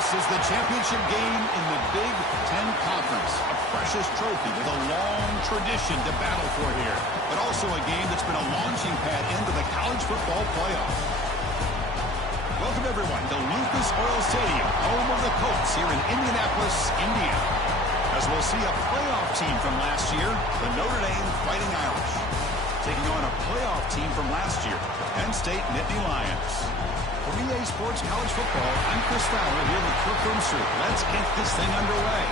This is the championship game in the Big Ten Conference. A precious trophy with a long tradition to battle for here. But also a game that's been a launching pad into the college football playoff. Welcome, everyone, to Lucas Oil Stadium, home of the Colts here in Indianapolis, Indiana. As we'll see a playoff team from last year, the Notre Dame Fighting Irish, taking on a playoff team from last year, the Penn State Nittany Lions. For EA Sports College Football, I'm Chris Fowler here with Kirk Rumster. Let's get this thing underway.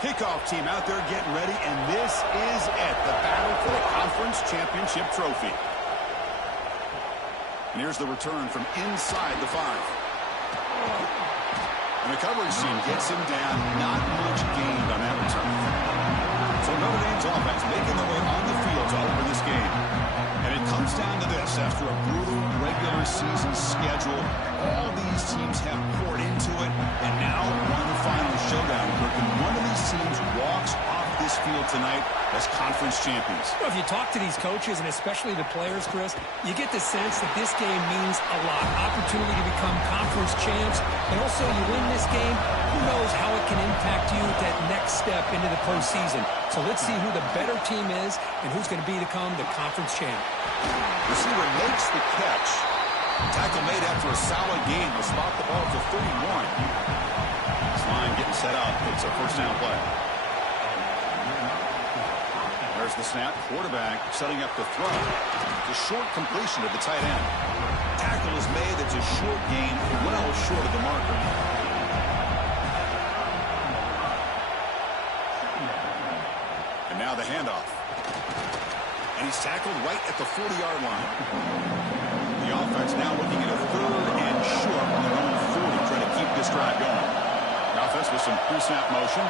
Kickoff team out there getting ready, and this is it, the battle for the conference championship trophy. And here's the return from inside the 5. And the coverage team gets him down. Not much gained on that return. So Notre Dame's offense making their way on the field to open this game. And it comes down to this. After a brutal regular season schedule, all these teams have poured into it, and now one final showdown. And one of these teams walks off this field tonight as conference champions. Well, if you talk to these coaches, and especially the players, Chris, you get the sense that this game means a lot. Opportunity to become conference champs, and also you win this game, who knows how it can impact you at that next step into the postseason. So let's see who the better team is and who's going to become the conference champ. Receiver makes the catch. Tackle made after a solid gain. Will spot the ball for 31. This line getting set up. It's a first down play. There's the snap. Quarterback setting up to throw. It's a short completion to the tight end. Tackle is made. It's a short gain, well short of the marker. And now the handoff. And he's tackled right at the 40-yard line. The offense now looking at a 3rd and short on their own 40, trying to keep this drive going. The offense with some pre-snap motion.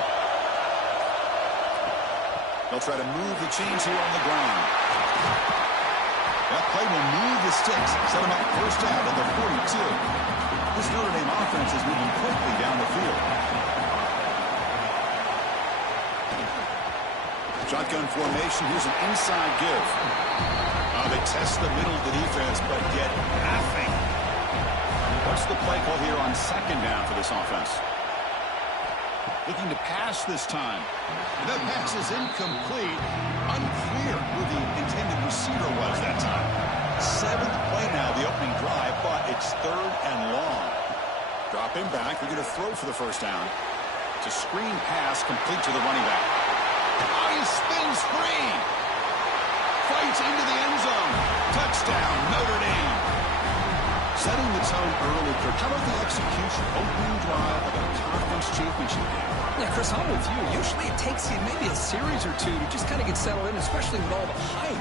They'll try to move the chains here on the ground. That play will move the sticks, set them up first down at the 42. This Notre Dame offense is moving quickly down the field. Shotgun formation. Here's an inside give. They test the middle of the defense, but get nothing. What's the play call here on 2nd down for this offense? Looking to pass this time. That pass is incomplete. Unclear who the intended receiver was that time. 7th play now, the opening drive, but it's 3rd and long. Drop him back. They're going to throw for the first down. It's a screen pass complete to the running back. Oh, he spins free. Fights into the end zone. Touchdown, Notre Dame. Setting the tone early, Kirk. How about the execution? Opening drive of a conference championship game. Yeah, Chris, I'm with you. Usually it takes you maybe a series or two to just kind of get settled in, especially with all the hype.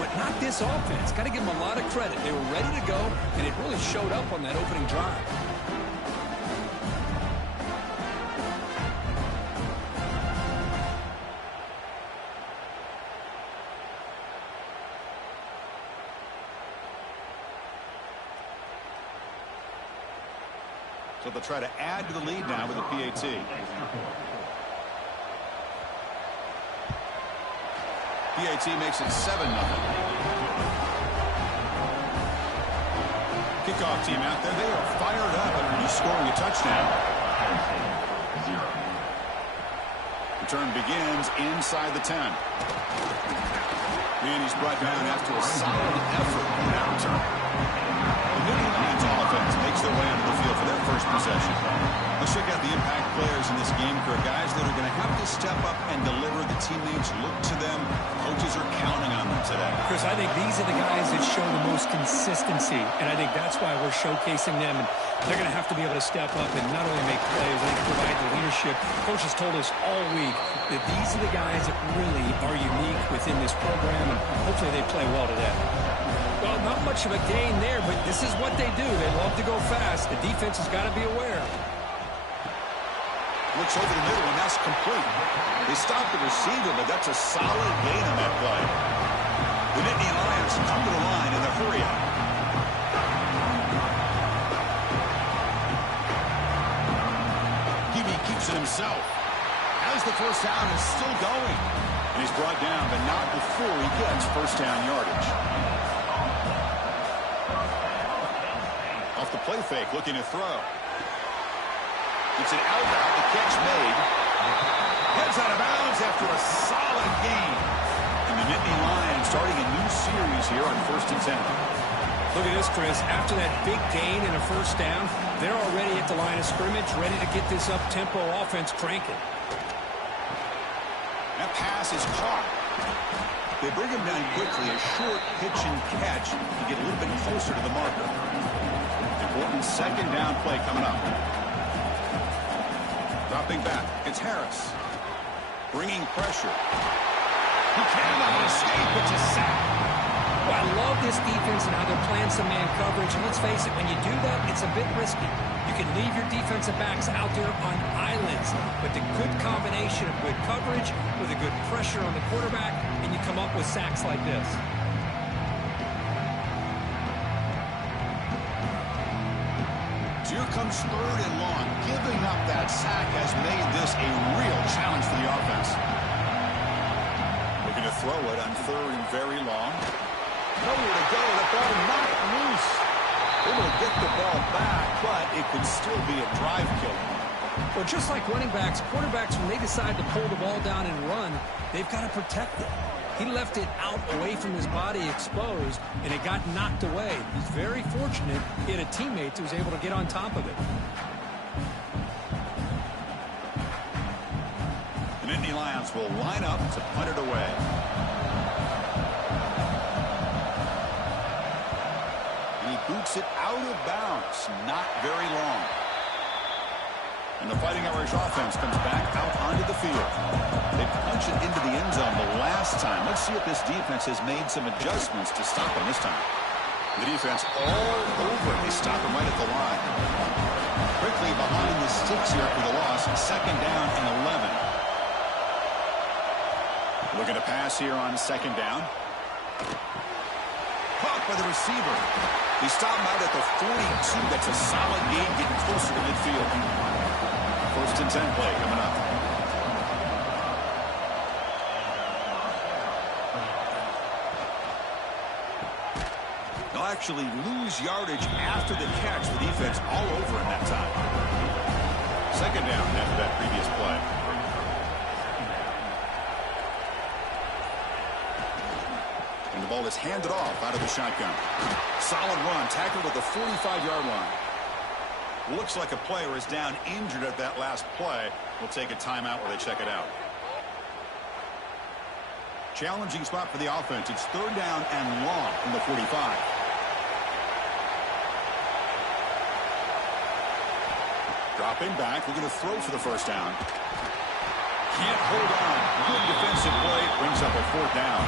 But not this offense. Got to give them a lot of credit. They were ready to go, and it really showed up on that opening drive. So they'll try to add to the lead now with a PAT. PAT makes it 7-0. Kickoff team out there. They are fired up after scoring a touchdown. Return begins inside the 10. And he's brought down after a solid effort in that return. The Nittany Lions offense makes their way onto the field for their first possession. Let's check out the impact players in this game, for guys that are going to have to step up and deliver. The teammates look to them. Coaches are counting on them today. Chris, I think these are the guys that show the most consistency, and I think that's why we're showcasing them. And they're going to have to be able to step up and not only make plays, but provide the leadership. Coaches told us all week that these are the guys that really are unique within this program, and hopefully they play well today. Well, not much of a gain there, but this is what they do. They love to go fast. The defense has got to be aware. Looks over the middle, and that's complete. They stopped the receiver, but that's a solid gain on that play. The Nittany Lions come to the line in the hurry-up. Keeps it himself. As the first down is still going. And he's brought down, but not before he gets first down yardage. Off the play fake, looking to throw. It's an out-route, the catch made. Heads out of bounds after a solid gain. And the Nittany Lions starting a new series here on 1st and 10. Look at this, Chris. After that big gain and a first down, they're already at the line of scrimmage, ready to get this up-tempo offense cranking. That pass is caught. They bring him down quickly, a short pitch and catch to get a little bit closer to the marker. Important second down play coming up. Dropping back, it's Harris. Bringing pressure. He cannot escape, it's a sack. Well, I love this defense and how they're playing some man coverage. And let's face it, when you do that, it's a bit risky. You can leave your defensive backs out there on islands. But the good combination of good coverage with a good pressure on the quarterback, and you come up with sacks like this. Here comes 3rd and long. Giving up that sack has made this a real challenge for the offense. Looking to throw it on 3rd and very long. Nowhere to go. The ball knocked loose. Able to get the ball back, but it could still be a drive killer. Well, just like running backs, quarterbacks, when they decide to pull the ball down and run, they've got to protect it. He left it out away from his body exposed, and it got knocked away. He's very fortunate he had a teammate who was able to get on top of it. The Nittany Lions will line up to punt it away. And he boots it out of bounds. Not very long. And the Fighting Irish offense comes back out onto the field. They punch it into the end zone the last time. Let's see if this defense has made some adjustments to stop him this time. The defense all over. They stop him right at the line. Quickly behind the sticks here after the loss. 2nd down and 11. Looking to pass here on 2nd down. Caught by the receiver. They stop him out at the 42. That's a solid gain getting closer to midfield. 1st and 10 play coming up. They'll actually lose yardage after the catch. The defense all over in that time. 2nd down after that previous play. And the ball is handed off out of the shotgun. Solid run, tackled at the 45-yard line. Looks like a player is down injured at that last play. We'll take a timeout where they check it out. Challenging spot for the offense. It's 3rd down and long from the 45. Dropping back, looking to throw for the 1st down. Can't hold on. Good defensive play. Brings up a 4th down.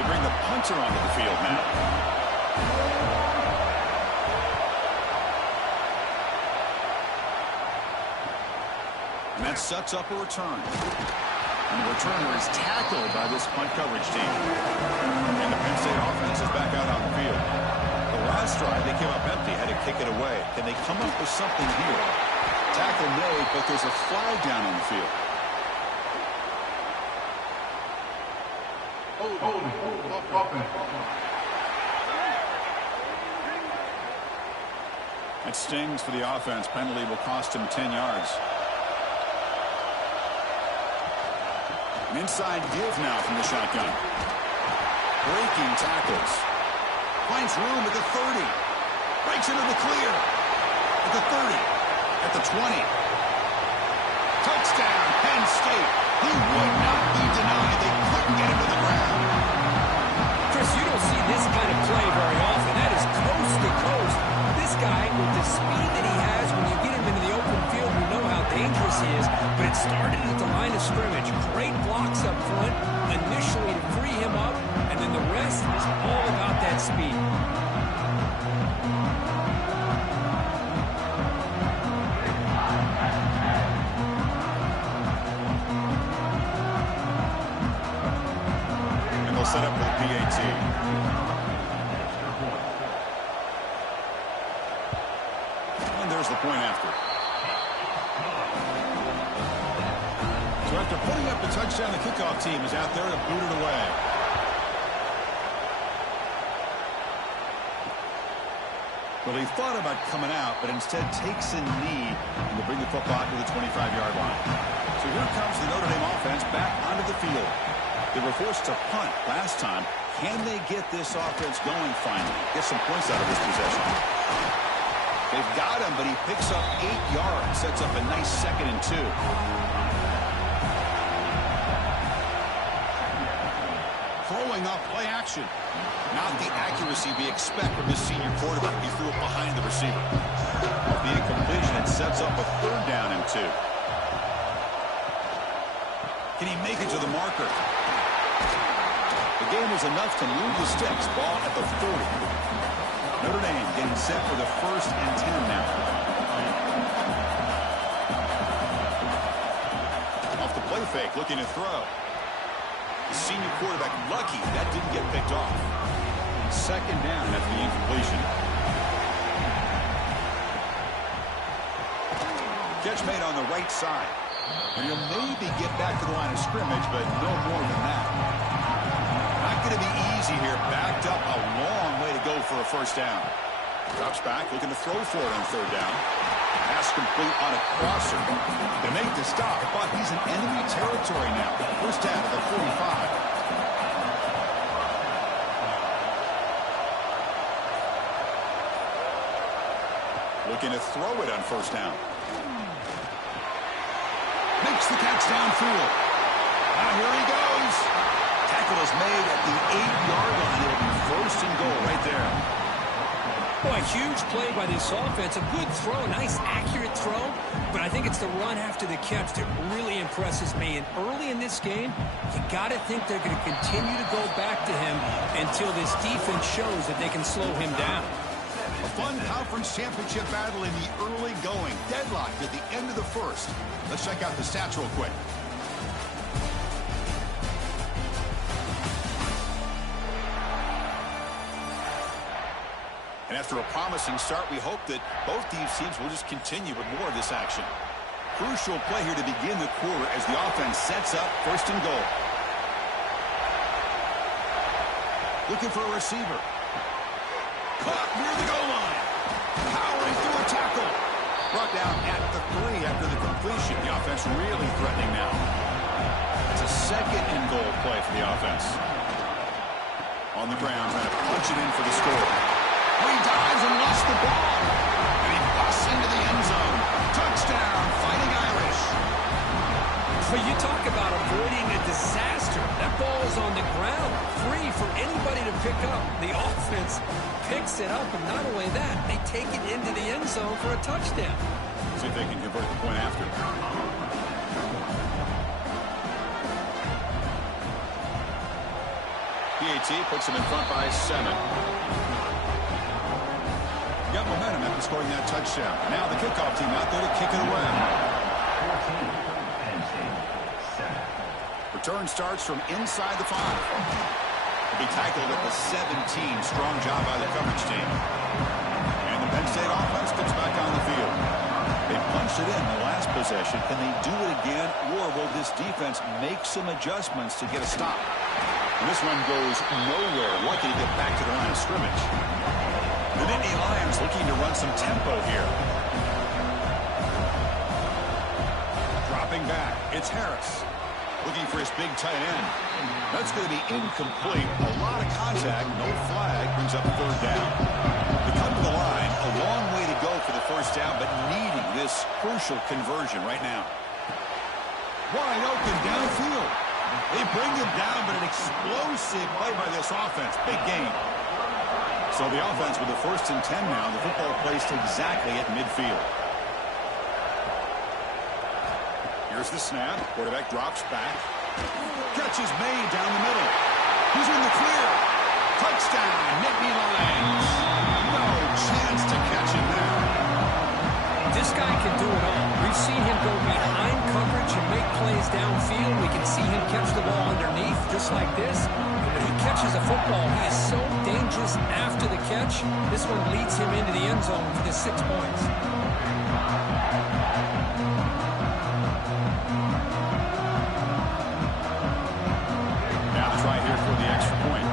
They bring the punter onto the field now. And that sets up a return. And the returner is tackled by this punt coverage team. And the Penn State offense is back out on the field. The last drive, they came up empty, had to kick it away. Can they come up with something here? Tackle made, but there's a flag down on the field. That stings for the offense. Penalty will cost him 10 yards. An inside give now from the shotgun. Breaking tackles. Finds room at the 30. Breaks into the clear. At the 30. At the 20. Touchdown, Penn State. He would not be denied. They couldn't get him to the ground. Chris, you don't see this kind of play very often. That is coast to coast. This guy, with the speed that he has, when you get him into the open field, we know how dangerous he is. But it started at the line of scrimmage. Great blocks up front initially to free him up, and then the rest is all about that speed. set up for the PAT. And there's the point after. So after putting up the touchdown, the kickoff team is out there to boot it away. Well, he thought about coming out, but instead takes a knee to bring the football to the 25-yard line. So here comes the Notre Dame offense back onto the field. They were forced to punt last time. Can they get this offense going finally? Get some points out of this possession. They've got him, but he picks up 8 yards. Sets up a nice 2nd and 2. Throwing off play action. Not the accuracy we expect from this senior quarterback. He threw it behind the receiver. Off the incompletion, it sets up a 3rd down and 2. Can he make it to the marker? The game is enough to move the sticks. Ball at the 40. Notre Dame getting set for the 1st and 10 now. Off the play fake, looking to throw. The senior quarterback lucky that didn't get picked off. 2nd down after the incompletion. Catch made on the right side. And he'll maybe get back to the line of scrimmage, but no more than that. Not going to be easy here. Backed up a long way to go for a 1st down. Drops back, looking to throw for it on 3rd down. Pass complete on a crosser. They make the stop, but he's in enemy territory now. 1st down at the 45. Looking to throw it on 1st down. Makes the catch downfield. Now here he goes. Tackle is made at the 8-yard line. It'll be 1st and goal right there. Boy, a huge play by this offense. A good throw, nice accurate throw. But I think it's the run after the catch that really impresses me. And early in this game, you got to think they're going to continue to go back to him until this defense shows that they can slow him down. A fun conference championship battle in the early going. Deadlocked at the end of the 1st. Let's check out the stats real quick. And after a promising start, we hope that both these teams will just continue with more of this action. Crucial play here to begin the quarter as the offense sets up 1st and goal. Looking for a receiver. Caught near the goal line. Powering through a tackle. Brought down at the 3 after the completion. The offense really threatening now. It's a 2nd and goal play for the offense. On the ground, trying to punch it in for the score. He dives and lost the ball. And he busts into the end zone. Touchdown, Fighting Irish. But you talk about avoiding a disaster. That ball is on the ground, free for anybody to pick up. The offense picks it up, and not only that, they take it into the end zone for a touchdown. See if they can convert the point after. PAT puts them in front by 7. Got momentum after scoring that touchdown. Now the kickoff team out there to kick it away. Return starts from inside the 5. He'll be tackled at the 17. Strong job by the coverage team. And the Penn State offense comes back on the field. They punched it in the last possession. Can they do it again, or will this defense make some adjustments to get a stop? And this one goes nowhere. Lucky to get back to the line of scrimmage. The Nittany Lions looking to run some tempo here. Dropping back. It's Harris. Looking for his big tight end. That's going to be incomplete. A lot of contact. No flag. Brings up 3rd down. They come to the line. A long way to go for the 1st down, but needing this crucial conversion right now. Wide open downfield. They bring him down, but an explosive play by this offense. Big game. So the offense with the 1st and 10 now. The football placed exactly at midfield. Here's the snap. Quarterback drops back. Catch is made down the middle. He's in the clear. Touchdown, Nittany Lions. No chance to catch him there. This guy can do it all. We've seen him go behind coverage and make plays downfield. We can see him catch the ball underneath just like this. But he football. He is so dangerous after the catch. This one leads him into the end zone for the 6 points. Now try here for the extra point.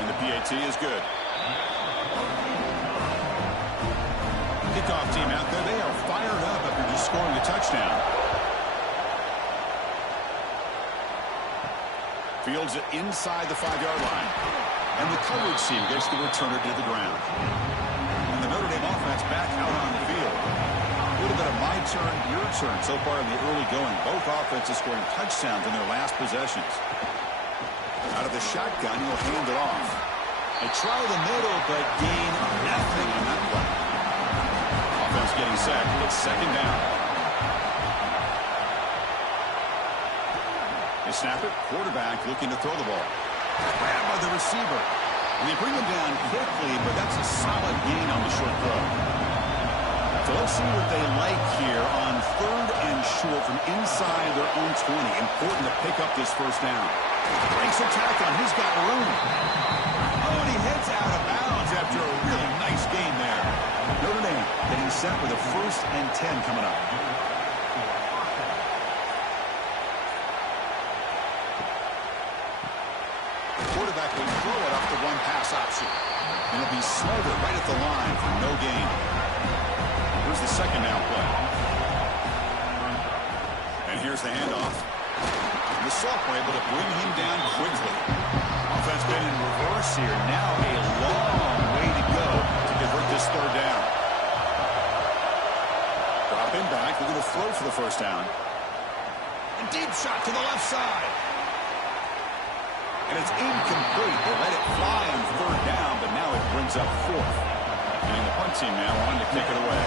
And the PAT is good. Kickoff team out there, they are fired up after just scoring a touchdown. Fields it inside the 5-yard line. And the coverage team gets the returner to the ground. And the Notre Dame offense back out on the field. A little bit of my turn, your turn so far in the early going. Both offenses scoring touchdowns in their last possessions. Out of the shotgun, he'll hand it off. They try the middle, but gain nothing on that play. Offense getting set. It's second down. They snap it. Quarterback looking to throw the ball. Grabbed by the receiver. And they bring him down quickly, but that's a solid gain on the short throw. So let's see what they like here on 3rd and short from inside their own 20. Important to pick up this first down. Breaks a tackle. He's got room. Oh, and he heads out of bounds after a really nice gain there. Notre Dame getting set with a 1st and 10 coming up. The quarterback will throw it off the one pass option. And it'll be smothered right at the line for no gain. Here's the second down play. And here's the handoff. And the sophomore able to bring him down quickly. Offense been in reverse here. Now a long way to go to convert this 3rd down. Dropping back. They're going to throw for the first down. A deep shot to the left side. And it's incomplete. They let it fly on 3rd down, but now it brings up 4th. And the punt team now on to kick it away.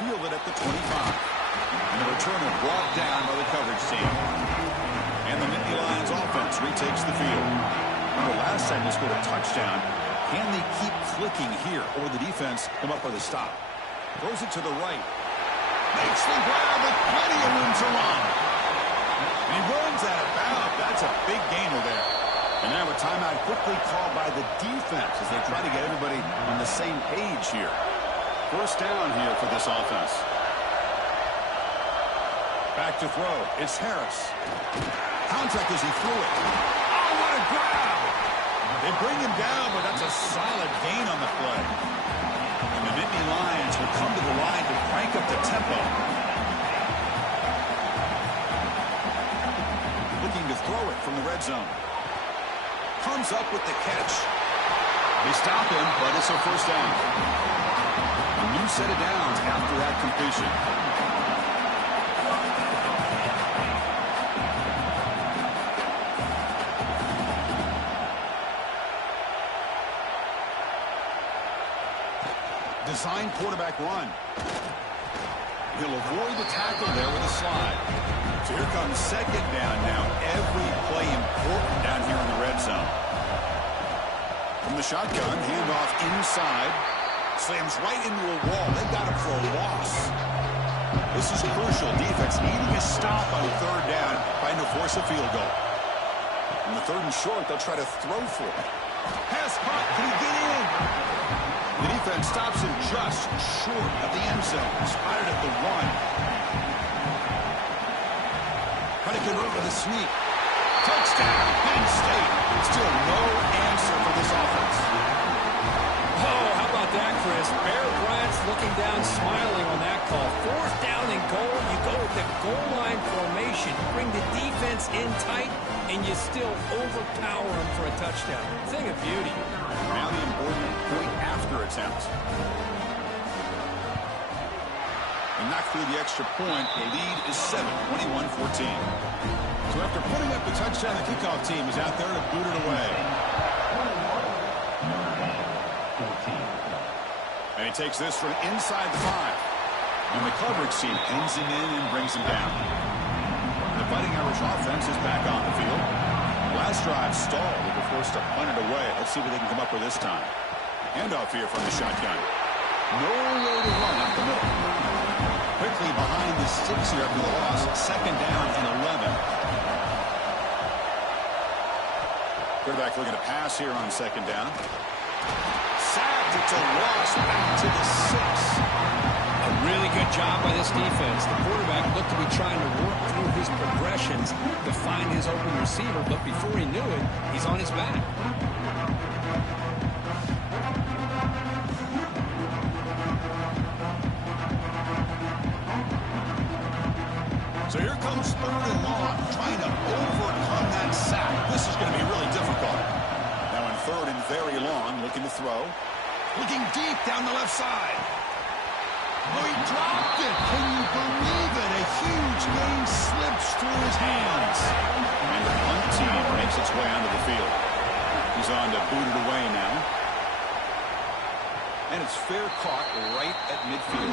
Fielded at the 25. And the returner brought down by the coverage team. And the Nittany Lions offense retakes the field. Remember, last time they scored a touchdown. Can they keep clicking here, or the defense come up with a stop? Throws it to the right. Makes the grab with plenty of room to run. And he runs out of bounds. That's a big gainer there. And now a timeout quickly called by the defense as they try to get everybody on the same page here. First down here for this offense. Back to throw. It's Harris. Contact as he threw it. Oh, what a grab! They bring him down, but that's a solid gain on the play. And the Nittany Lions will come to the line to crank up the tempo. Looking to throw it from the red zone. Comes up with the catch. They stop him, but it's a first down. A new set of downs after that completion. Design quarterback run. He'll avoid the tackle there with a slide. So here comes second down now. Every play important down here in the red zone. From the shotgun, handoff inside. Slams right into a wall. They've got him for a loss. This is crucial. Defense needing a stop on 3rd down, trying to force a field goal. On the 3rd and short, they'll try to throw for it. Pass caught. Can he get in? The defense stops him just short of the end zone. Spotted at the 1. Trying to convert with a sneak. Touchdown, Penn State. Still no answer for this offense. Oh, how about that, Chris? Bear Bryant's looking down, smiling on that call. 4th down and goal. You go with the goal line formation. You bring the defense in tight, and you still overpower them for a touchdown. Thing of beauty. Now the important point after attempt. And knocked through the extra point. The lead is 7, 21-14. So after putting up the touchdown, the kickoff team is out there to boot it away. And he takes this from inside the 5. And the coverage team pins him in and brings him down. The Fighting Irish offense is back on the field. Last drive stalled. They were forced to punt it away. Let's see what they can come up with this time. Handoff here from the shotgun. No way to quickly behind the 6 here after the loss. Second down and 11. Quarterback looking to pass here on second down. Sacked. It's a loss back to the 6. A really good job by this defense. The quarterback looked to be trying to work through his progressions to find his open receiver, but before he knew it, he's on his back. So here comes third and long, trying to overcome that sack. This is going to be really difficult. Now in third and very long, looking to throw. Looking deep down the left side. Oh, he dropped it. Can you believe it? A huge gain slips through his hands. And the punt team makes its way onto the field. He's on to boot it away now. And it's fair caught right at midfield.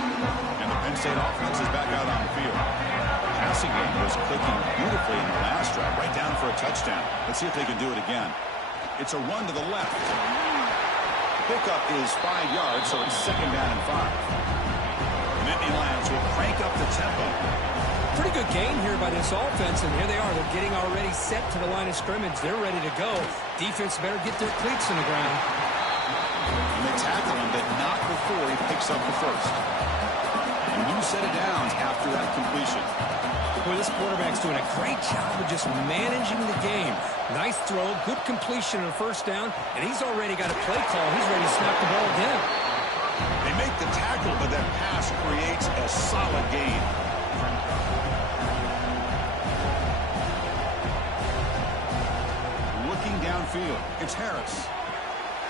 And the Penn State offense is back out on the field. The passing game was clicking beautifully in the last drive, right down for a touchdown. Let's see if they can do it again. It's a run to the left. Pickup is 5 yards, so it's second down and 5. Nittany Lions will crank up the tempo. Pretty good game here by this offense, and here they are. They're getting already set to the line of scrimmage. They're ready to go. Defense better get their cleats in the ground. And they tackle him, but not before he picks up the first. A new set of downs after that completion. Boy, this quarterback's doing a great job of just managing the game. Nice throw, good completion on first down, and he's already got a play call. He's ready to snap the ball again. They make the tackle, but that pass creates a solid gain. Looking downfield, it's Harris.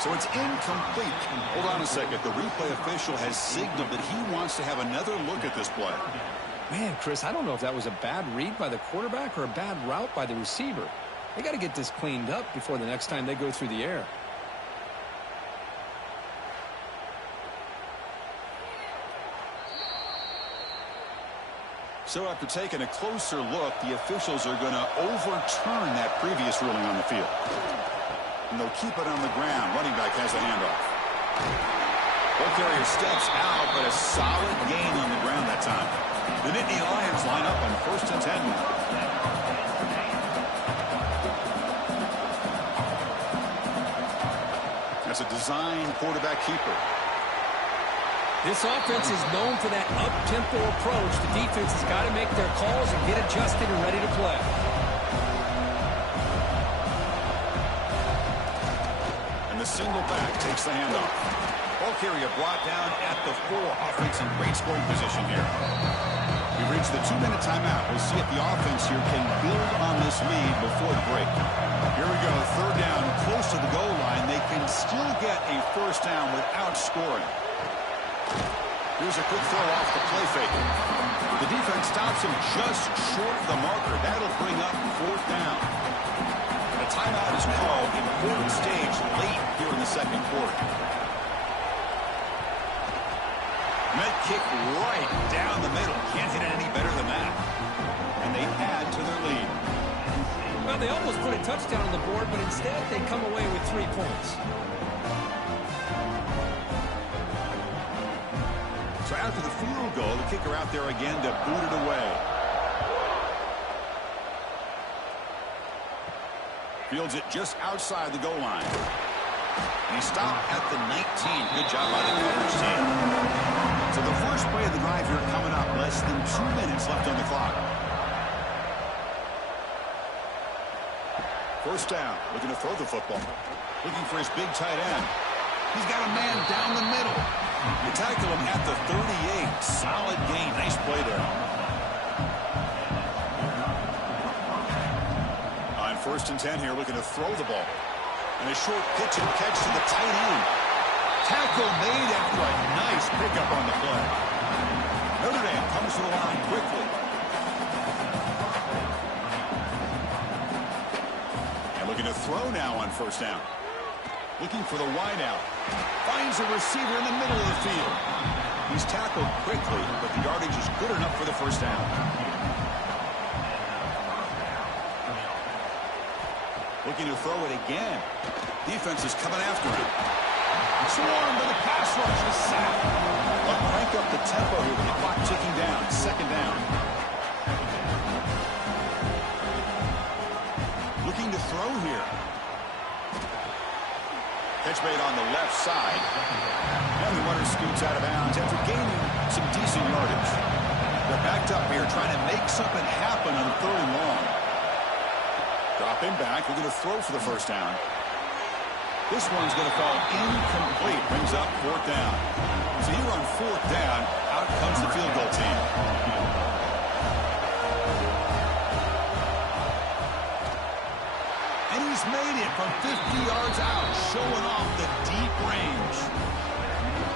So it's incomplete. Hold on a second. The replay official has signaled that he wants to have another look at this play. Man, Chris, I don't know if that was a bad read by the quarterback or a bad route by the receiver. They got to get this cleaned up before the next time they go through the air. So after taking a closer look, the officials are going to overturn that previous ruling on the field. And they'll keep it on the ground. Running back has the handoff. Ball carrier steps out, but a solid gain on the ground that time. The Nittany Lions line up on 1st and 10 now. That's a design quarterback keeper. This offense is known for that up-tempo approach. The defense has got to make their calls and get adjusted and ready to play. And the single back takes the handoff. Ball carrier brought down at the 4. Offense in great scoring position here. We've reached the 2-minute timeout. We'll see if the offense here can build on this lead before the break. Here we go. Third down, close to the goal line. They can still get a first down without scoring. Here's a quick throw off the play fake. The defense stops him just short of the marker. That'll bring up 4th down. A timeout is called. Important stage late here in the second quarter. Met kick right down the middle. Can't hit it any better than that. And they add to their lead. Well, they almost put a touchdown on the board, but instead they come away with 3 points. So after the field goal, the kicker out there again to boot it away. Fields it just outside the goal line. And he stopped at the 19. Good job by the coverage team. So the first play of the drive here coming up. Less than 2 minutes left on the clock. First down. Looking to throw the football. Looking for his big tight end. He's got a man down the middle. You tackle him at the 38. Solid gain. Nice play there. On 1st and 10 here, looking to throw the ball. And a short pitch and catch to the tight end. Tackle made after a nice pickup on the play. Notre Dame comes to the line quickly. And looking to throw now on 1st down. Looking for the wideout. Finds a receiver in the middle of the field. He's tackled quickly, but the yardage is good enough for the first down. Looking to throw it again. Defense is coming after him. Swarmed by the pass rush. The sack. They'll crank up the tempo here with the clock ticking down. 2nd Catch made on the left side. And the runner scoots out of bounds after gaining some decent yardage. They're backed up here trying to make something happen on 3rd and long. Dropping back. We're going to throw for the first down. This one's going to fall incomplete. Brings up 4th down. So here on 4th down, out comes the field goal team. And he's made it from 50 yards out, showing off the deep range.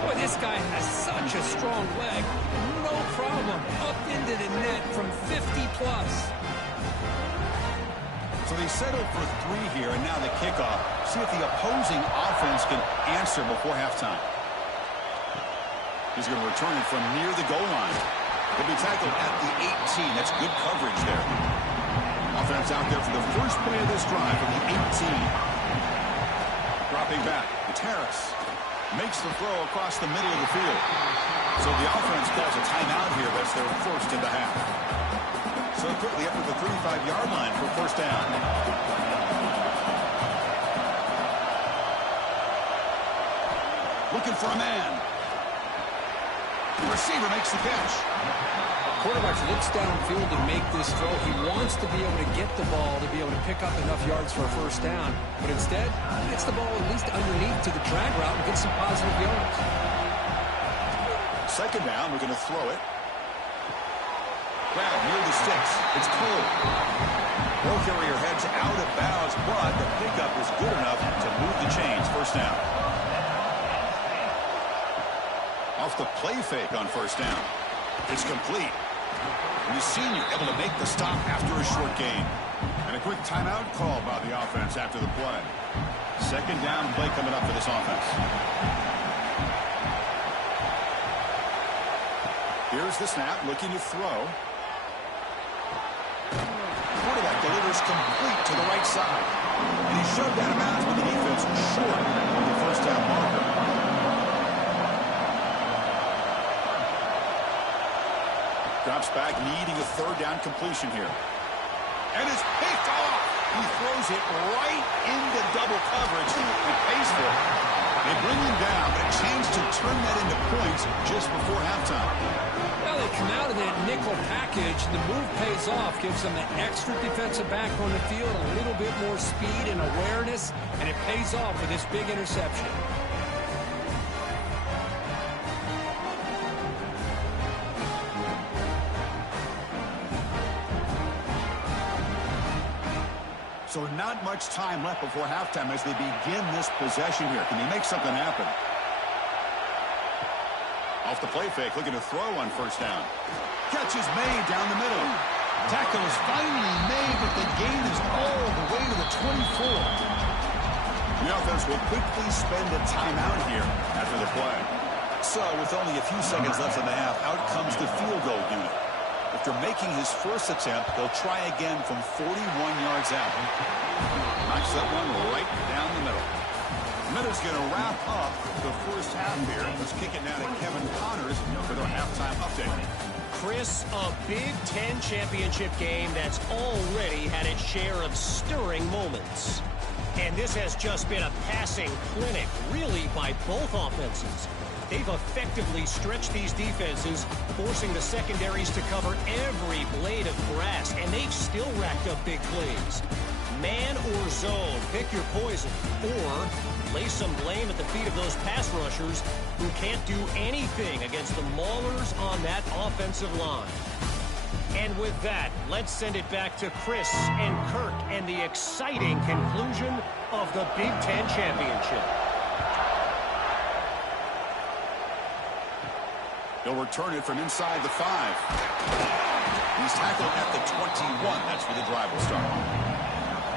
Boy, this guy has such a strong leg. No problem. Up into the net from 50+. So they settled for 3 here, and now the kickoff. See if the opposing offense can answer before halftime. He's going to return it from near the goal line. He'll be tackled at the 18. That's good coverage there. Offense out there for the first play of this drive from the 18. Dropping back. Terrace makes the throw across the middle of the field. So the offense calls a timeout here. That's their first in the half. So quickly up to the 35-yard line for first down. Looking for a man. The receiver makes the catch. Quarterback looks downfield to make this throw. He wants to be able to get the ball to be able to pick up enough yards for a first down. But instead, he gets the ball at least underneath to the drag route and gets some positive yards. Second down, we're going to throw it. Grab near the sticks. It's Cole. Ball carrier heads out of bounds, but the pickup is good enough to move the chains. First down. Off the play fake on first down. It's complete. And the senior able to make the stop after a short gain. And a quick timeout call by the offense after the play. Second down play coming up for this offense. Here's the snap, looking to throw. Quarterback delivers complete to the right side. And he's shoved out of bounds, but the defense was short of the first down marker. Drops back, needing a third down completion here. And it's picked off. He throws it right into double coverage and pays for it. They bring him down, but a chance to turn that into points just before halftime. Well, they come out of that nickel package. The move pays off, gives them an extra defensive back on the field, a little bit more speed and awareness, and it pays off for this big interception. So not much time left before halftime as they begin this possession here. Can they make something happen? Off the play fake, looking to throw on first down. Catch is made down the middle. Tackle is finally made, but the gain is all the way to the 24. The offense will quickly spend a timeout here after the play. So with only a few seconds left in the half, out comes the field goal unit. After making his first attempt, they'll try again from 41 yards out. Knocks that one right down the middle. Minutes going to wrap up the first half here. Let's kick it now to Kevin Connors for their halftime update. Chris, a Big Ten championship game that's already had its share of stirring moments. And this has just been a passing clinic, really, by both offenses. They've effectively stretched these defenses, forcing the secondaries to cover every blade of grass, and they've still racked up big plays. Man or zone, pick your poison, or lay some blame at the feet of those pass rushers who can't do anything against the maulers on that offensive line. And with that, let's send it back to Chris and Kirk and the exciting conclusion of the Big Ten championship. He'll return it from inside the 5. He's tackled at the 21. That's where the drive will start.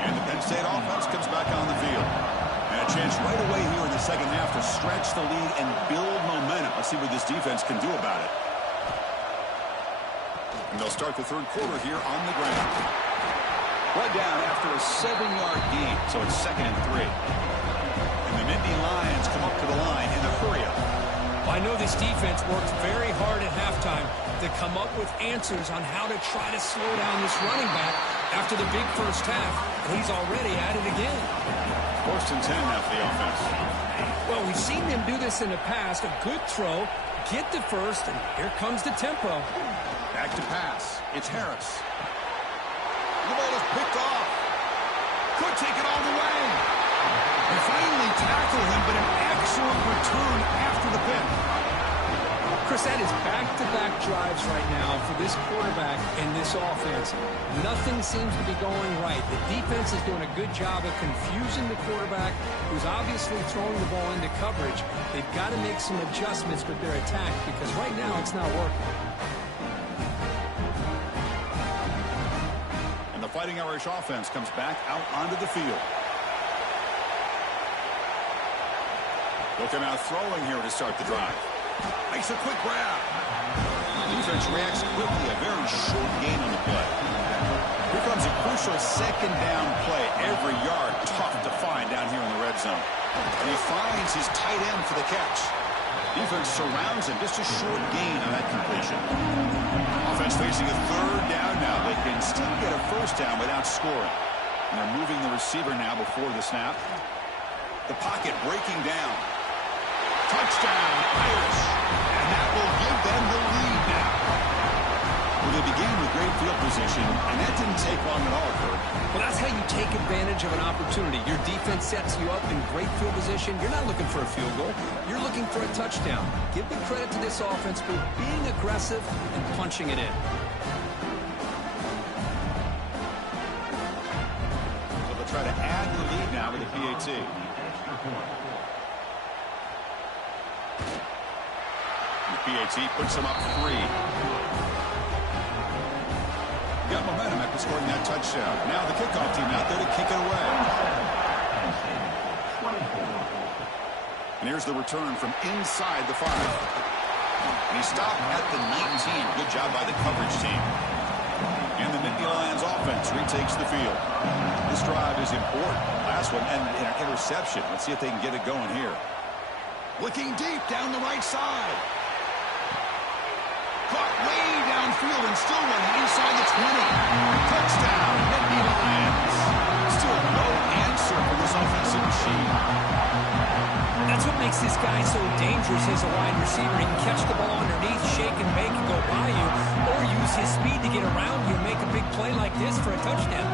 And the Penn State offense comes back on the field. And a chance right away here in the second half to stretch the lead and build momentum. Let's see what this defense can do about it. And they'll start the third quarter here on the ground. Brought down after a 7-yard gain, so it's 2nd and 3. And the Nittany Lions come up to the line in a hurry-up. I know this defense worked very hard at halftime to come up with answers on how to try to slow down this running back. after the big first half, and he's already at it again. 1st and 10 now for the offense. Well, we've seen them do this in the past. A good throw, get the first, and here comes the tempo. Back to pass. It's Harris. The ball is picked off. Could take it all the way. They finally tackle him, but an excellent return after the pick. Chris, that is back-to-back drives right now for this quarterback and this offense. Nothing seems to be going right. The defense is doing a good job of confusing the quarterback, who's obviously throwing the ball into coverage. They've got to make some adjustments with their attack because right now it's not working. And the Fighting Irish offense comes back out onto the field. They'll come out throwing here to start the drive. Makes a quick grab. Defense reacts quickly. A very short gain on the play. Here comes a crucial 2nd down play. Every yard tough to find down here in the red zone. And he finds his tight end for the catch. Defense surrounds him. Just a short gain on that completion. Offense facing a 3rd down now. They can still get a 1st down without scoring. And they're moving the receiver now before the snap. The pocket breaking down. Touchdown, Irish. And that will give them the lead now. Well, they began with great field position, and that didn't take long at all, Kurt. Well, that's how you take advantage of an opportunity. Your defense sets you up in great field position. You're not looking for a field goal. You're looking for a touchdown. Give the credit to this offense for being aggressive and punching it in. So they'll try to add the lead now with a PAT. PAT puts him up 3. Got momentum after scoring that touchdown. Now the kickoff team out there to kick it away. And here's the return from inside the 5. And he stopped at the 19. Good job by the coverage team. And the Nittany Lions offense retakes the field. This drive is important. Last one and an interception. Let's see if they can get it going here. Looking deep down the right side. Caught way downfield and still running inside the 20. Touchdown, Nittany Lions. Still no answer for this offensive machine. That's what makes this guy so dangerous as a wide receiver. He can catch the ball underneath, shake and bake and go by you, or use his speed to get around you and make a big play like this for a touchdown.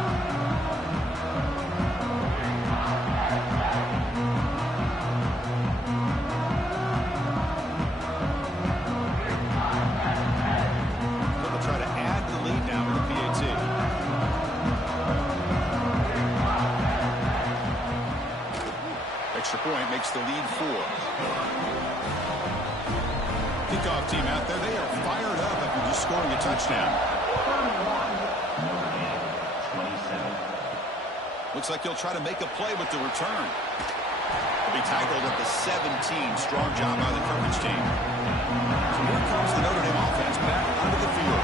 Point makes the lead 4. Kickoff team out there. They are fired up after just scoring a touchdown. Looks like he'll try to make a play with the return. He'll be tackled at the 17. Strong job by the coverage team. So here comes the Notre Dame offense back onto the field.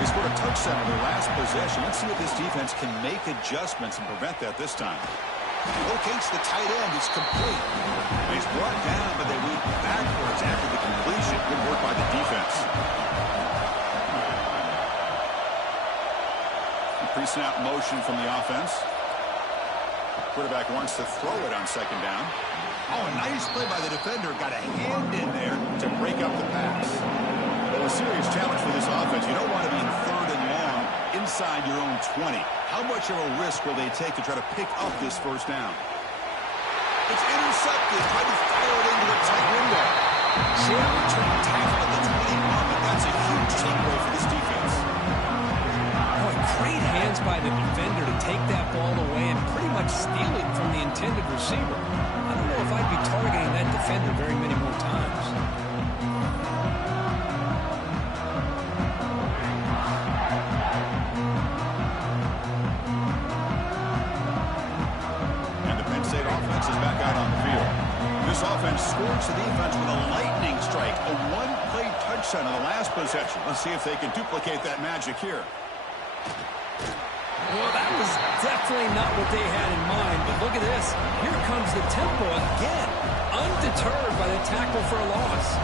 They scored a touchdown on their last possession. Let's see if this defense can make adjustments and prevent that this time. Locates the tight end. It's complete. He's brought down, but they move backwards after the completion. Good work by the defense. Pre-snap motion from the offense. Quarterback wants to throw it on 2nd down. Oh, a nice play by the defender. Got a hand in there to break up the pass. Well, a serious challenge for this offense. You don't want to be in 3rd and long inside your own 20. How much of a risk will they take to try to pick up this 1st down? It's intercepted. Tried to fire it into a tight window. Short return tackle at the 21, but that's a huge takeaway for this defense. Boy, great hands by the defender to take that ball away and pretty much steal it from the intended receiver. I don't know if I'd be targeting that defender very many more times. This offense scores the defense with a lightning strike, a one-play touchdown on the last possession. Let's see if they can duplicate that magic here. Well, that was definitely not what they had in mind, but look at this. Here comes the tempo again, undeterred by the tackle for a loss.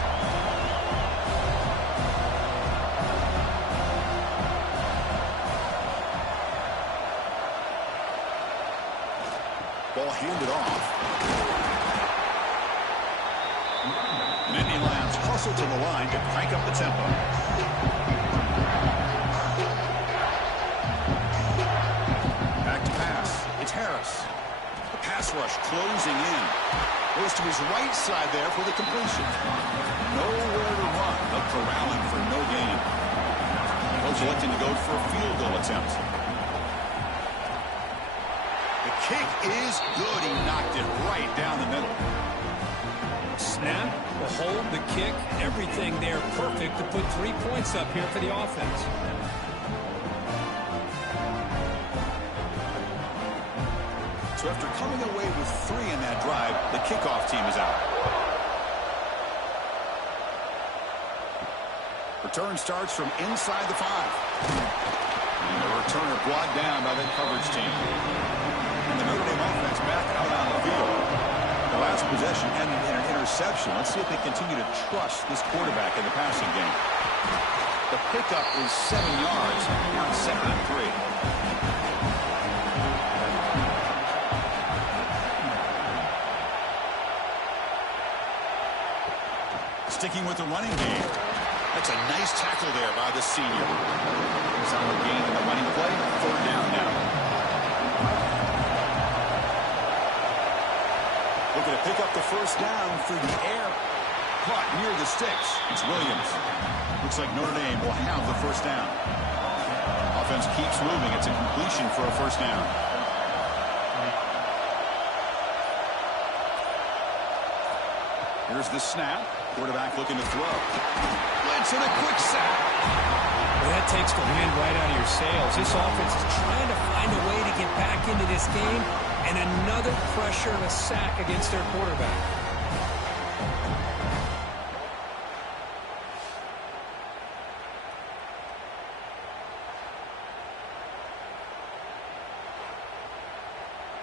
Ball handed off. Nittany Lions hustle to the line to crank up the tempo. Back to pass. It's Harris. The pass rush closing in. Goes to his right side there for the completion. Nowhere to run. They'll corral him for no gain. Coach electing to go for a field goal attempt. The kick is good. He knocked it right down the middle. Snap, the hold, the kick, everything there perfect to put 3 points up here for the offense. So after coming away with 3 in that drive, the kickoff team is out. Return starts from inside the 5. And the returner brought down by that coverage team. And the Notre Dame offense back out on the field. The last possession ended in an interception. Let's see if they continue to trust this quarterback in the passing game. The pickup is 7 yards. Now it's 2nd and 3. Sticking with the running game. That's a nice tackle there by the senior. Solid gain in the running play. 3rd down now. Looking to pick up the 1st down through the air. Caught near the sticks. It's Williams. Looks like Notre Dame will have the 1st down. Offense keeps moving. It's a completion for a 1st down. Here's the snap. Quarterback looking to throw. Blitz and a quick sack. Well, that takes the wind right out of your sails. This offense is trying to find a way to get back into this game, and another pressure and a sack against their quarterback.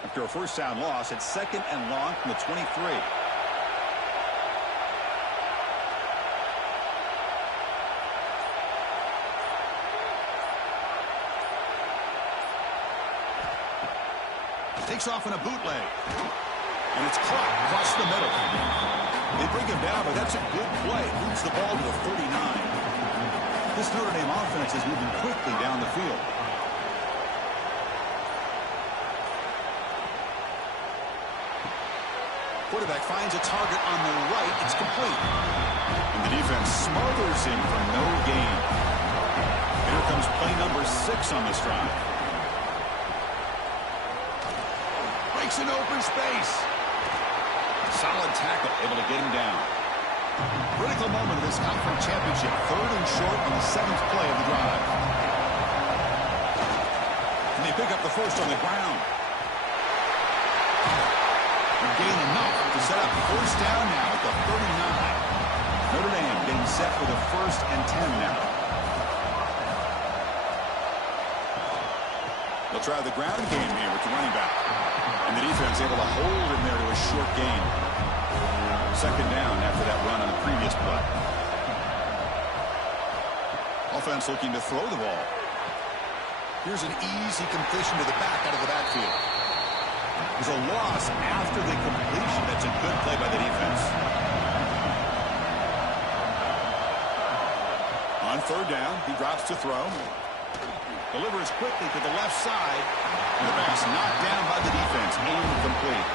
After a 1st down loss, it's 2nd and long from the 23. Takes off in a bootleg. And it's caught across the middle. They bring him down, but that's a good play. Moves the ball to the 39. This Notre Dame offense is moving quickly down the field. Quarterback finds a target on the right. It's complete. And the defense smothers him for no gain. Here comes play number 6 on this drive. Breaks an open space. Solid tackle, able to get him down. Critical moment of this conference championship. 3rd and short on the 7th play of the drive. And they pick up the 1st on the ground. And gain enough to set up 1st down now at the 39. Notre Dame getting set for the 1st and 10 now. They'll try the ground game here with the running back. And the defense able to hold him there to a short gain. 2nd down after that run on the previous play. Offense looking to throw the ball. Here's an easy completion to the back out of the backfield. There's a loss after the completion. That's a good play by the defense. On 3rd down, he drops to throw. Delivers quickly to the left side. And the pass knocked down by the defense. Aimed complete.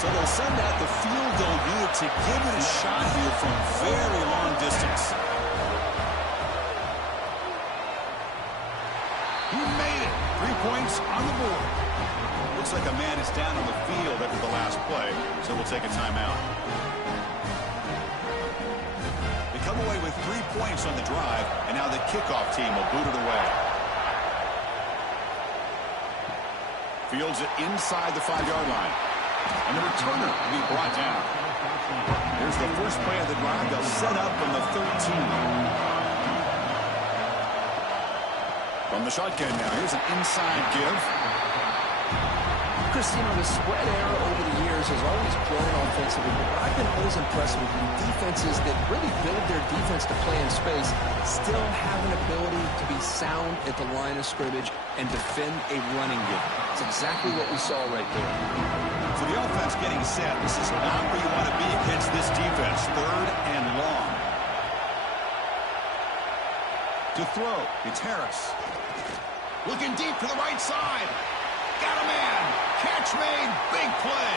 So they'll send out the field goal unit to give it a shot here from very long distance. He made it. 3 points on the board. Looks like a man is down on the field after the last play, so we'll take a timeout. They come away with 3 points on the drive, and now the kickoff team will boot it away. Fields it inside the 5-yard line. And the returner will be brought down. Here's the 1st play of the drive. They'll set up from the 13. From the shotgun now, here's an inside give. Chris, you know, the spread era over the years has always grown offensively, but I've been always impressed with the defenses that really build their defense to play in space, still have an ability to be sound at the line of scrimmage and defend a running game. It's exactly what we saw right there. So For the offense getting set, this is not where you want to be against this defense. 3rd and long. To throw, it's Harris. Looking deep to the right side. Got a man. Catch made. Big play.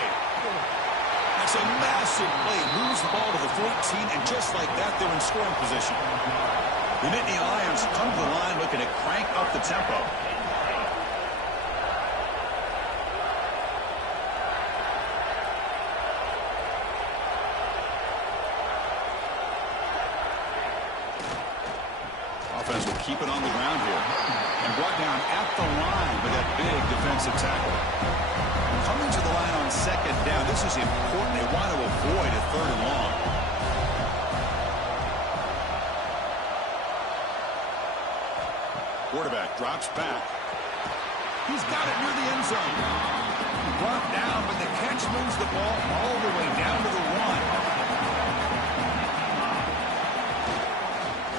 That's a massive play. Moves the ball to the 14, and just like that, they're in scoring position. The Nittany Lions come to the line looking to crank up the tempo. Offense will keep it on the ground here. And brought down at the line with that big defensive tackle. Coming to the line on 2nd down. This is important. They want to avoid a 3rd and long. Quarterback drops back. He's got it near the end zone. Brought down, but the catch moves the ball all the way down to the 1.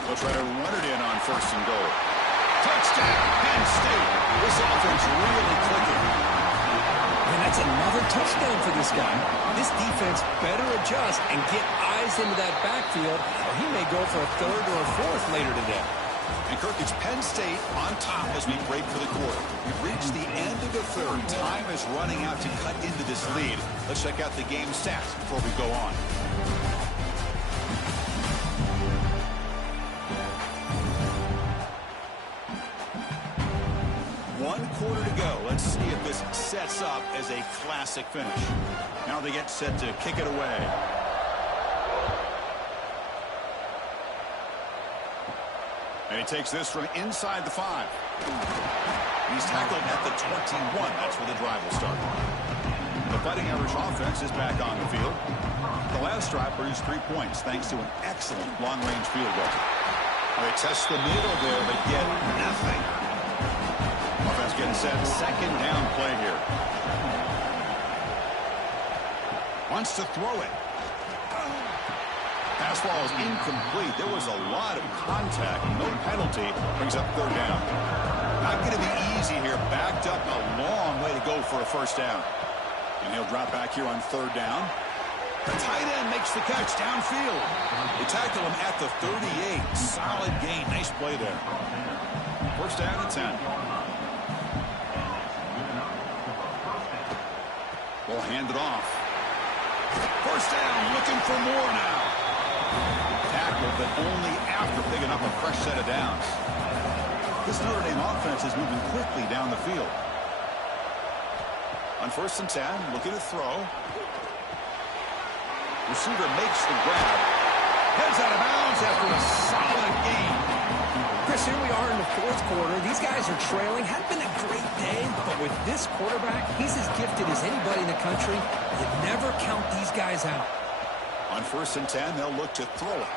They'll try to run it in on 1st and goal. Touchdown, Penn State. This offense really clicking. And that's another touchdown for this guy. This defense better adjust and get eyes into that backfield, or he may go for a 3rd or a 4th later today. And Kirk, it's Penn State on top as we break for the quarter. We've reached the end of the 3rd. Time is running out to cut into this lead. Let's check out the game stats before we go on. One quarter to go. Let's see if this sets up as a classic finish. Now they get set to kick it away. And he takes this from inside the 5. He's tackled at the 21. That's where the drive will start. The Fighting Irish offense is back on the field. The last drive produced 3 points thanks to an excellent long-range field goal. They test the middle there, but get nothing. Offense getting set. 2nd down play here. Wants to throw it. Pass ball is incomplete. There was a lot of contact. No penalty. Brings up 3rd down. Not going to be easy here. Backed up a long way to go for a 1st down. And he'll drop back here on 3rd down. The tight end makes the catch downfield. They tackle him at the 38. Solid gain. Nice play there. 1st down and 10. We'll hand it off. 1st down. Looking for more now. Tackle, but only after picking up a fresh set of downs. This Notre Dame offense is moving quickly down the field. On 1st and 10, looking to throw. Receiver makes the grab. Heads out of bounds after a solid gain. Chris, here we are in the 4th quarter. These guys are trailing. Hadn't been a great day, but with this quarterback, he's as gifted as anybody in the country. You never count these guys out. On 1st and 10, they'll look to throw it.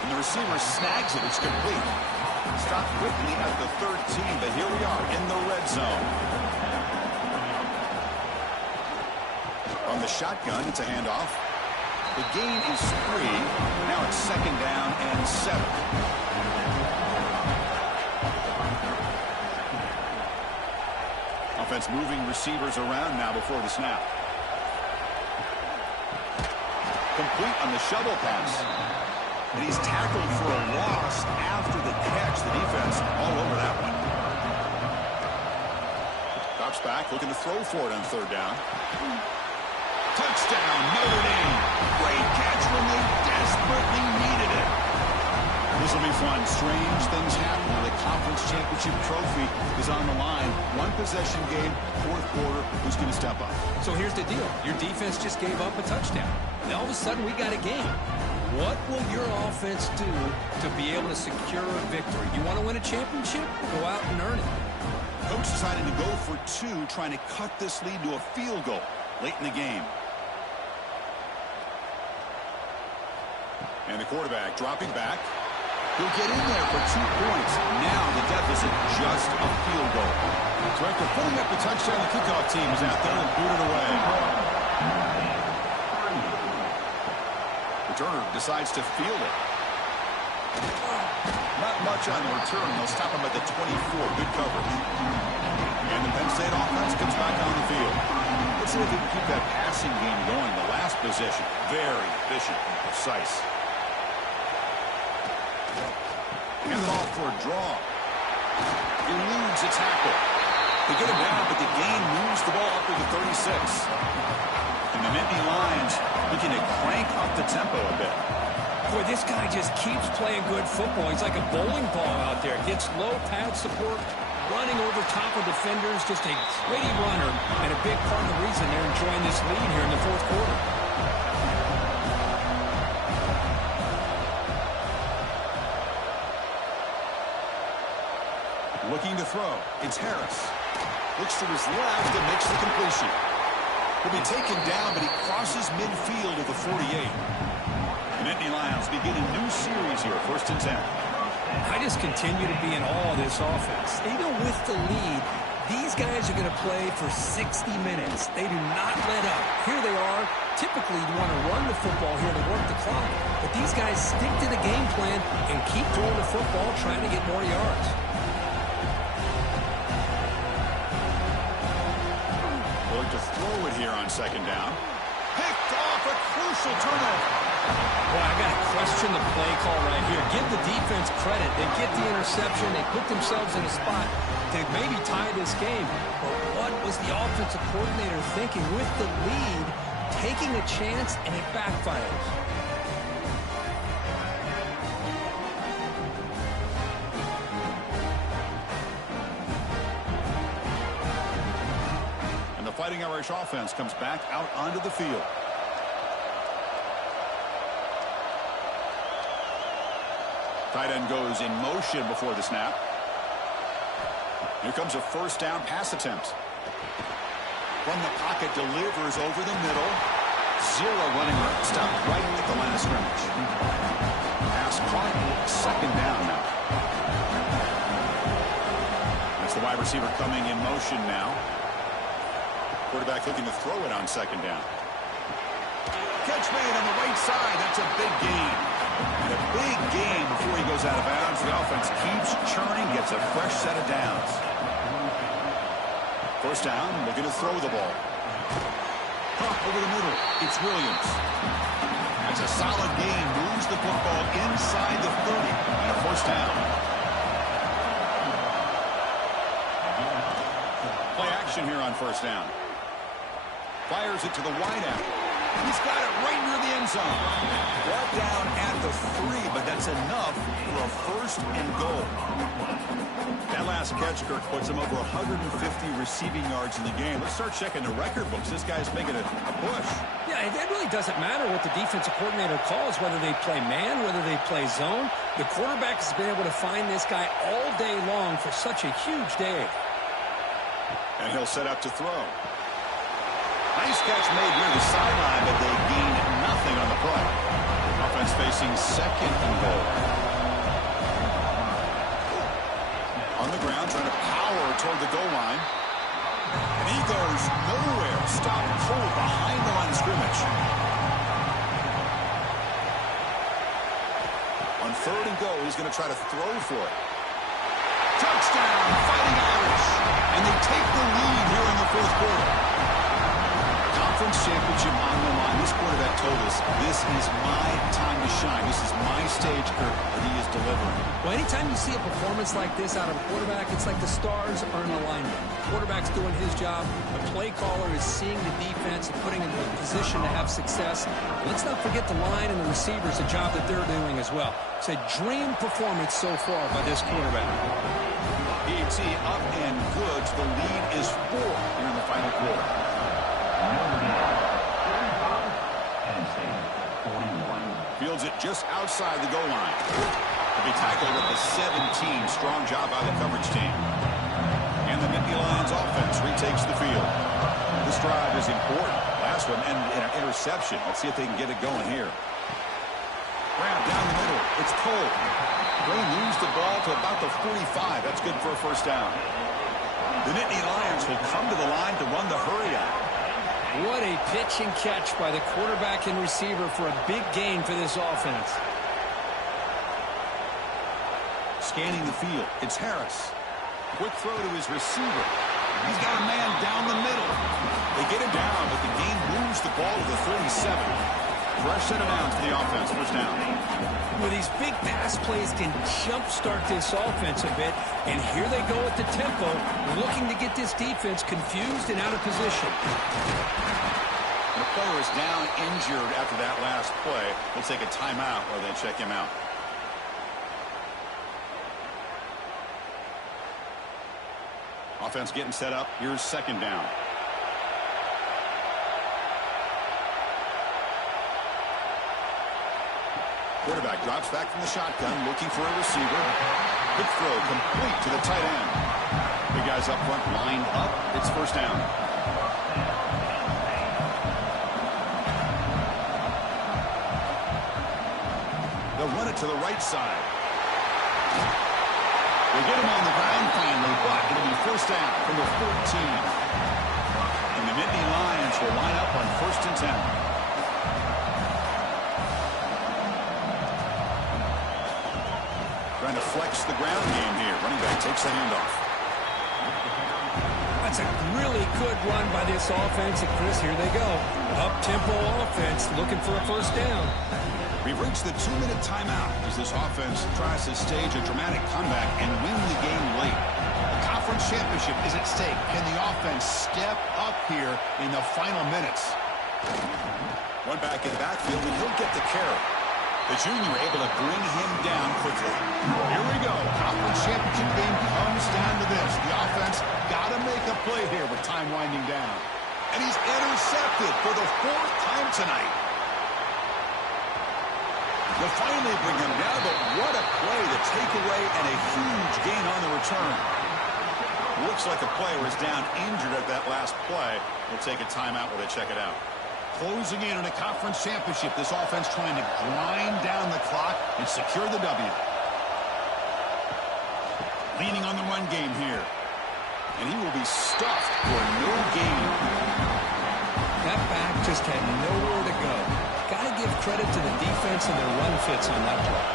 And the receiver snags it. It's complete. Stopped quickly at the 13, but here we are in the red zone. On the shotgun, it's a handoff. The gain is 3. Now it's 2nd down and 7. Offense moving receivers around now before the snap. Complete on the shovel pass. And he's tackled for a loss after the catch. The defense all over that one. Drops back, looking to throw for it on 3rd down. Touchdown, Notre Dame. Great catch when they desperately needed it. This will be fun. Strange things happen when the conference championship trophy is on the line. One possession game, 4th quarter. Who's going to step up? So here's the deal. Your defense just gave up a touchdown. Now all of a sudden we got a game. What will your offense do to be able to secure a victory? You want to win a championship? Go out and earn it. Coach decided to go for 2, trying to cut this lead to a field goal late in the game. And the quarterback dropping back. He'll get in there for 2 points. Now the deficit just a field goal. So after putting up the touchdown, the kickoff team is out there and booted away. Returner decides to field it. Not much on the return. They'll stop him at the 24. Good coverage. And the Penn State offense comes back on the field. Let's see if they can keep that passing game going. The last possession, very efficient and precise. And off for a draw. Eludes a tackle. They get him down, but the gain moves the ball up to the 36. And the Nittany Lions looking to crank up the tempo a bit. Boy, this guy just keeps playing good football. He's like a bowling ball out there. Gets low pad support, running over top of defenders. Just a gritty runner, and a big part of the reason they're enjoying this lead here in the fourth quarter. Looking to throw. It's Harris. Looks to his left and makes the completion. He'll be taken down, but he crosses midfield of the 48. The Nittany Lions begin a new series here, 1st and 10. I just continue to be in awe of this offense. Even with the lead, these guys are going to play for 60 minutes. They do not let up. Here they are. Typically, you want to run the football here to work the clock. But these guys stick to the game plan and keep throwing the football, trying to get more yards. Going to throw it here on 2nd down. Picked off, a crucial turnover. Well, I got to question the play call right here. Give the defense credit. They get the interception. They put themselves in a spot to maybe tie this game. But what was the offensive coordinator thinking with the lead, taking a chance, and it backfires? And the Fighting Irish offense comes back out onto the field. Tight end goes in motion before the snap. Here comes a 1st down pass attempt. From the pocket, delivers over the middle. Zero running room. Stopped right at the line of scrimmage. Pass caught. 2nd down now. That's the wide receiver coming in motion now. Quarterback looking to throw it on 2nd down. Catch made on the right side. That's a big gain. And a big gain before he goes out of bounds. The offense keeps churning, gets a fresh set of downs. 1st down, looking to throw the ball. Pop over the middle. It's Williams. That's a solid gain. Moves the football inside the 30. And a 1st down. Play action here on 1st down. Fires it to the wideout. He's got it right near the end zone. Brought down at the 3, but that's enough for a 1st and goal. That last catch, Kirk, puts him over 150 receiving yards in the game. Let's start checking the record books. This guy's making a push. Yeah, it really doesn't matter what the defensive coordinator calls, whether they play man, whether they play zone. The quarterback has been able to find this guy all day long for such a huge day. And he'll set up to throw. Nice catch made near the sideline, but they gained nothing on the play. Offense facing 2nd and goal. On the ground, trying to power toward the goal line. And he goes nowhere. Stopped cold behind the line of scrimmage. On 3rd and goal, he's going to try to throw for it. Touchdown, Fighting Irish. And they take the lead here in the 4th quarter. Conference championship on the line. This quarterback told us, this is my time to shine. This is my stage, Kirk, and he is delivering. Well, anytime you see a performance like this out of a quarterback, it's like the stars are in alignment. The quarterback's doing his job. The play caller is seeing the defense and putting him in a position to have success. And let's not forget the line and the receivers, the job that they're doing as well. It's a dream performance so far by this quarterback. PAT up and good. The lead is 4 here in the final quarter. Fields it just outside the goal line. To be tackled at the 17. Strong job by the coverage team. And the Nittany Lions offense retakes the field. This drive is important. Last one and an interception. Let's see if they can get it going here. Grab down the middle. It's Cole. They lose the ball to about the 45. That's good for a 1st down. The Nittany Lions will come to the line to run the hurry out. What a pitch and catch by the quarterback and receiver for a big gain for this offense. Scanning the field, it's Harris. Quick throw to his receiver. He's got a man down the middle. They get him down, but the game moves the ball to the 37. Fresh set of downs for the offense. First down. Well, these big pass plays can jumpstart this offense a bit, and here they go at the tempo, looking to get this defense confused and out of position. The player is down injured after that last play. We'll take a timeout while they check him out. Offense getting set up. Here's second down. Quarterback drops back from the shotgun, looking for a receiver. Quick throw, complete to the tight end. The guys up front lined up. It's first down. They'll run it to the right side. They get him on the ground finally, but it'll be first down from the 14. And the Nittany Lions will line up on 1st and 10. Trying to flex the ground game here. Running back takes the handoff. That's a really good run by this offense. And Chris, here they go. Up-tempo offense looking for a first down. We've reached the 2-minute timeout as this offense tries to stage a dramatic comeback and win the game late. The conference championship is at stake. Can the offense step up here in the final minutes? One back in the backfield, and he'll get the carry. The junior able to bring him down quickly. Here we go. Conference championship game comes down to this. The offense got to make a play here with time winding down. And he's intercepted for the 4th time tonight. They'll finally bring him down, but what a play, the takeaway, and a huge gain on the return. Looks like the player is down injured at that last play. We'll take a timeout while they check it out. Closing in on a conference championship, this offense trying to grind down the clock and secure the W. Leaning on the run game here. And he will be stuffed for no gain. That back just had nowhere to go. Got to give credit to the defense and their run fits on that play.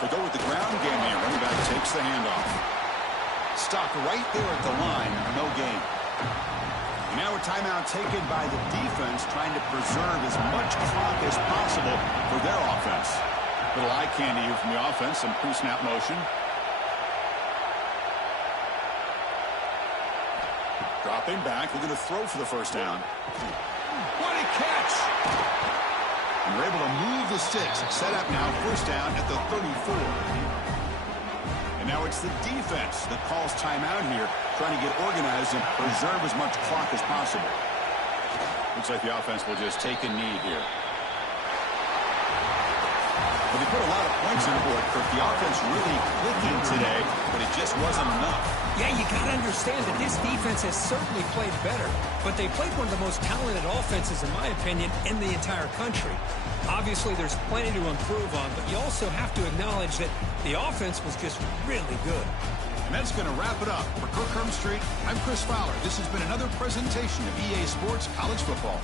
They go with the ground game here. Running back takes the handoff. Stopped right there at the line. No gain. And now a timeout taken by the defense, trying to preserve as much clock as possible for their offense. Little eye candy here from the offense. Some pre-snap motion. Dropping back. They're going to throw for the first down. What a catch! And we're able to move the sticks. Set up now. First down at the 34. And now it's the defense that calls timeout here, trying to get organized and preserve as much clock as possible. Looks like the offense will just take a knee here. Well, they put a lot of points on the board, Kirk. The offense really clicking today, but it just wasn't enough. Yeah, you got to understand that this defense has certainly played better, but they played one of the most talented offenses, in my opinion, in the entire country. Obviously, there's plenty to improve on, but you also have to acknowledge that the offense was just really good. And that's going to wrap it up. For Kirk Street, I'm Chris Fowler. This has been another presentation of EA Sports College Football.